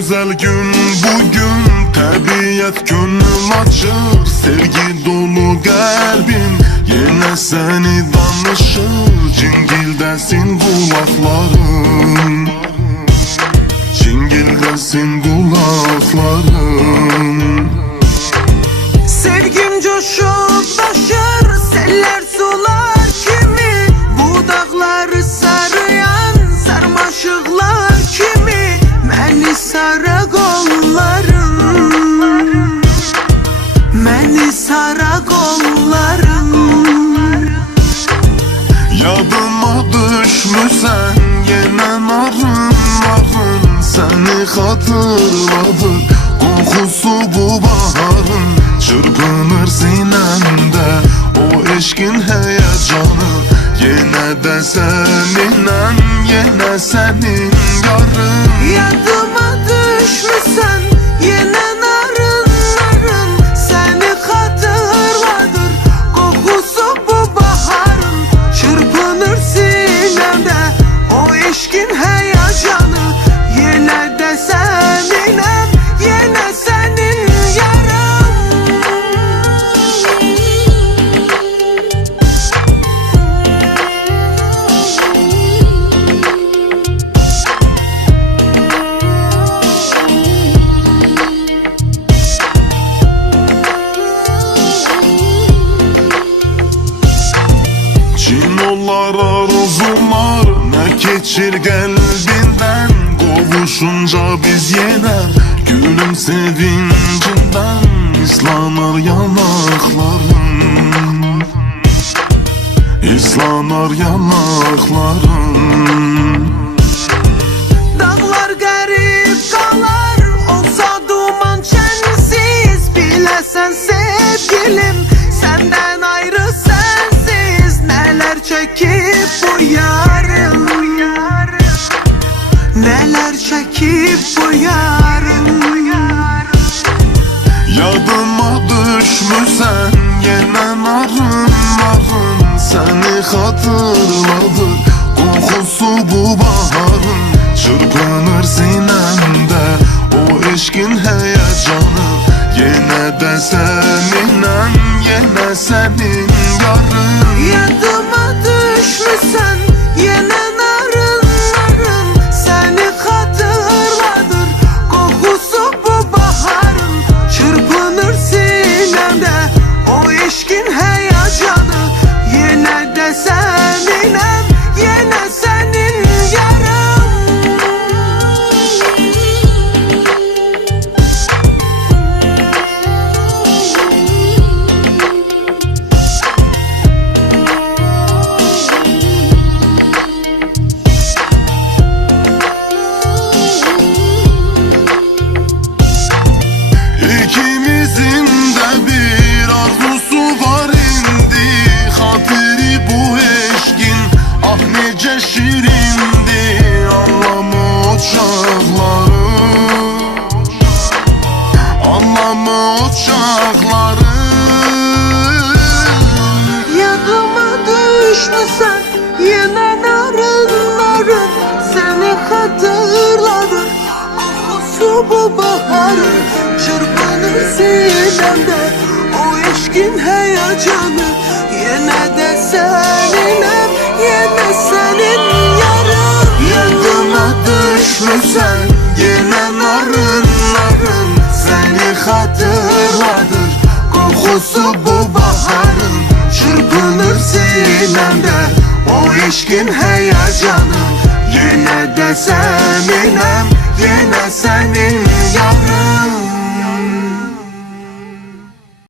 güzel gün bugün, təbiət gönül açır, sevgi dolu kalbin yine seni danışır. Cingildesin kulakların, cingildesin kulakların. Sevgim coşup taşır, seller sular kimi, bu dağları sarıyan sarmaşıklar kimi. Məni sara qollarım, məni sara qollarım. Yadıma düşmüsən yenə narın narın, səni xatırladır qoxusu bu baharın. Çırpınır sinəmdə o eşkin həyəcanı, yenə də səninəm, yenə sənin yarın. Yadıma düşmüsən yenə narın narın, səni xatırladır qoxusu bu baharın. Çırpınır sinəmdə o eşkin həyəcanı, yenə də səninəm, yenə sənin yarım. Çinollar, arzular ne keçir kalbinden, qovuşunca biz yenə gülüm sevincinden islanır yanakların, islanır yanakların. Dağlar qərib qalar, olsa duman çənsiz, biləsən sevgilim, səndən ayrı sənsiz nələr çəkib bu yarım, nələr çəkib bu yarım. Yadıma düşmüsən yenə narın narın, səni xatırladır qoxusu bu baharın. Çırpınır sinəmdə o eşkin həyəcanı, yenə də səninəm, yenə sənin yarın. Yadıma düşmüsən yenə narın narın, səni xatırladır qoxusu bu baharın. Çırpınır sinəmdə o eşkin həyəcanı, yenə də səninəm, yenə sənin yarım. İkimizin de bir arzusu var indi, hatiri bu eşkin ah nece şirindi. Anlamı o çağları, anlamı o çağları. Yadıma düşmüsən yenə narın narın, səni xatırladır qoxusu bu baharın. Çırpınır sinəmdə o eşkin həyəcanı, yenə də səninəm, yenə sənin yarım. Yadıma düşmüsən yenə narın narın, səni xatırladır qoxusu bu baharın. Çırpınır sinəmdə o eşkin həyəcanı, yenə də səninəm, yenə sənin yarın.